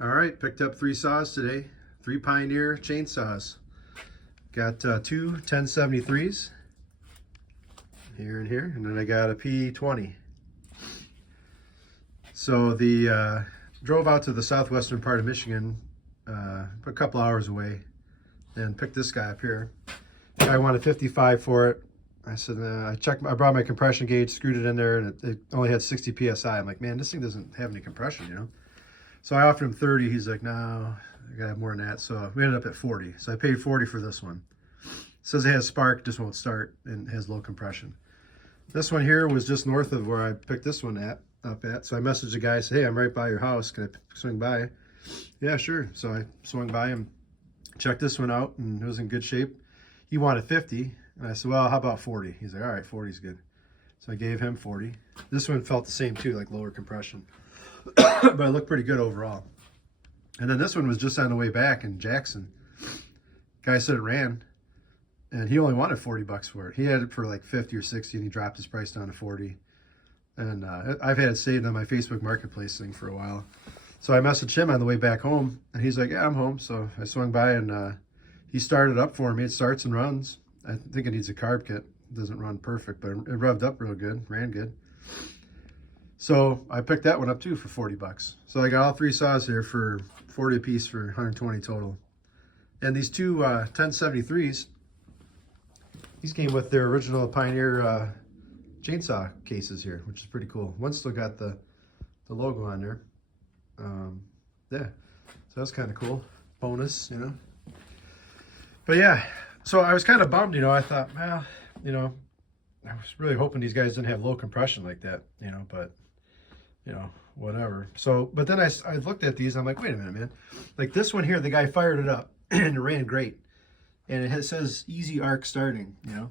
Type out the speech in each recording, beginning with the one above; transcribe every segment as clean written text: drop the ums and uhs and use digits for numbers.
All right, picked up 3 saws today. 3 Pioneer chainsaws. Got two 1073s here and here, and then I got a P20. So the drove out to the southwestern part of Michigan, a couple hours away, and picked this guy up here. I wanted 55 for it. I said, I brought my compression gauge, screwed it in there, and it only had 60 PSI. I'm like, man, this thing doesn't have any compression, you know? So I offered him 30. He's like, no, I gotta have more than that. So we ended up at 40. So I paid 40 for this one. It says it has spark, just won't start, and has low compression. This one here was just north of where I picked this one up at. So I messaged the guy, said, hey, I'm right by your house. Can I swing by? Yeah, sure. So I swung by him, checked this one out, and it was in good shape. He wanted 50. And I said, well, how about 40? He's like, all right, 40 is good. So I gave him 40. This one felt the same too, like lower compression. But it looked pretty good overall. And then this one was just on the way back in Jackson. Guy said it ran, and he only wanted 40 bucks for it. He had it for like 50 or 60, and he dropped his price down to 40. And I've had it saved on my Facebook Marketplace thing for a while. So I messaged him on the way back home, and he's like, yeah, I'm home. So I swung by, and he started up for me. It starts and runs. I think it needs a carb kit. It doesn't run perfect, but it revved up real good, ran good. So I picked that one up too for 40 bucks. So I got all 3 saws here for 40 a piece for 120 total. And these two 1073s, these came with their original Pioneer chainsaw cases here, which is pretty cool. One still got the logo on there. Yeah, so that's kind of cool. Bonus, you know. But yeah, so I was kind of bummed, you know. I thought, well, you know, I was really hoping these guys didn't have low compression like that, you know, but, you know, whatever. So, but then I looked at these, and I'm like, wait a minute, man. Like this one here, the guy fired it up, and it ran great. And it says easy arc starting, you know.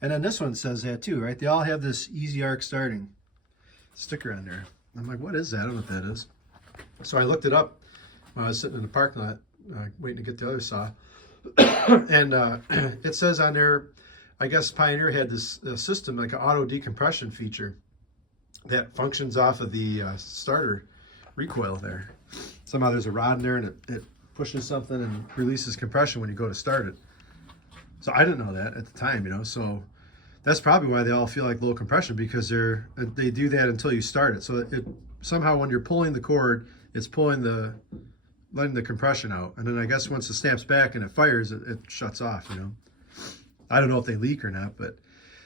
And then this one says that too, right? They all have this easy arc starting sticker on there. I'm like, what is that? I don't know what that is. So I looked it up when I was sitting in the parking lot, waiting to get the other saw. And it says on there, I guess Pioneer had this system, like an auto decompression feature that functions off of the starter recoil there. Somehow there's a rod in there, and it pushes something and releases compression when you go to start it. So I didn't know that at the time, you know. So that's probably why they all feel like low compression, because they do that until you start it. So it somehow when you're pulling the cord, it's letting the compression out, and then I guess once it snaps back and it fires, it shuts off, you know. I don't know if they leak or not, but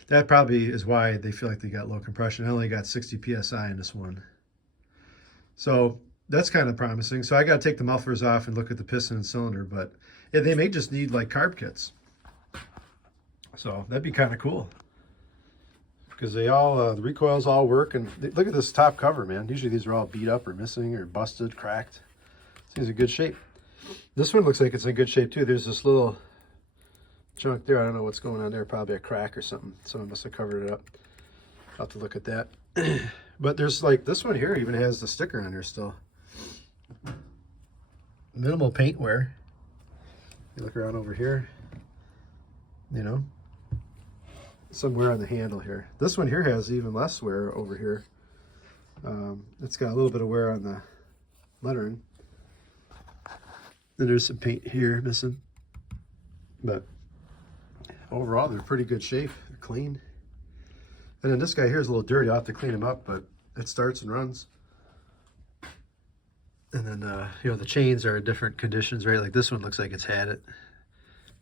that probably is why they feel like they got low compression. I only got 60 PSI in this one. So that's kind of promising. So I got to take the mufflers off and look at the piston and cylinder, but yeah, they may just need like carb kits. So that'd be kind of cool, because they all, the recoils all work. And look at this top cover, man. Usually these are all beat up or missing or busted, cracked. Seems in good shape. This one looks like it's in good shape too. There's this little chunk there. I don't know what's going on there. Probably a crack or something. Someone must have covered it up. I'll have to look at that. But there's like this one here even has the sticker on there still. Minimal paint wear. You look around over here, you know, some wear on the handle here. This one here has even less wear over here. It's got a little bit of wear on the lettering. Then there's some paint here missing, but overall they're pretty good shape. They're clean. And then this guy here is a little dirty. I'll have to clean him up, but it starts and runs. And then you know, the chains are in different conditions, right? Like this one looks like it's had it.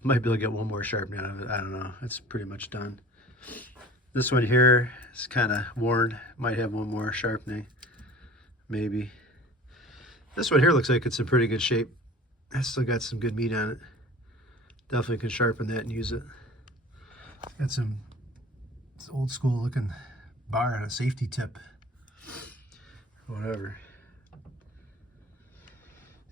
Might be able to get one more sharpening out of it. I don't know. It's pretty much done. This one here is kind of worn. Might have one more sharpening, maybe. This one here looks like it's in pretty good shape. It's still got some good meat on it. Definitely can sharpen that and use it. Got some old school looking bar on a safety tip. Whatever.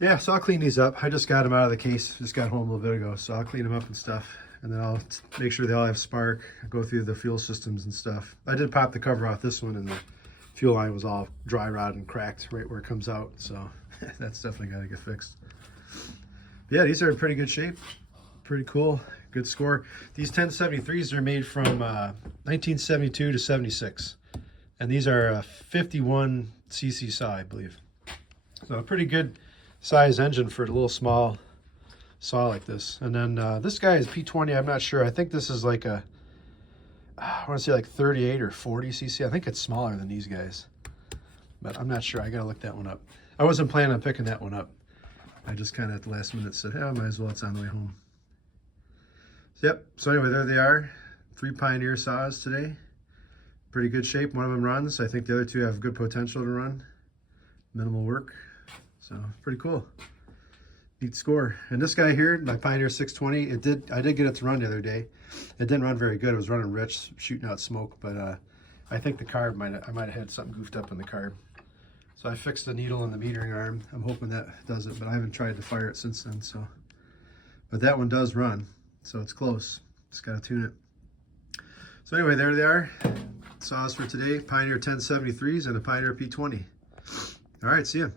Yeah, so I'll clean these up. I just got them out of the case. Just got home a little bit ago, so I'll clean them up and stuff. And then I'll make sure they all have spark, go through the fuel systems and stuff. I did pop the cover off this one, and the fuel line was all dry rotted and cracked right where it comes out. So that's definitely got to get fixed. Yeah, these are in pretty good shape. Pretty cool. Good score. These 1073s are made from 1972 to 76. And these are a 51 cc saw, I believe. So a pretty good size engine for a little small saw like this. And then this guy is P20. I'm not sure. I think this is like a, I want to say like 38 or 40 cc. I think it's smaller than these guys, but I'm not sure. I gotta look that one up. I wasn't planning on picking that one up. I just kind of at the last minute said, yeah, might as well, it's on the way home. So, yep, so anyway, there they are. 3 Pioneer saws today. Pretty good shape. One of them runs. I think the other 2 have good potential to run. Minimal work. So pretty cool. Neat score. And this guy here, my Pioneer 620, I did get it to run the other day. It didn't run very good. It was running rich, shooting out smoke, but I think the carb I might have had something goofed up in the carb. So I fixed the needle in the metering arm. I'm hoping that does it, but I haven't tried to fire it since then. So, but that one does run, so it's close. Just gotta tune it. So anyway, there they are. Saws for today: Pioneer 1073s and a Pioneer P20. All right, see ya.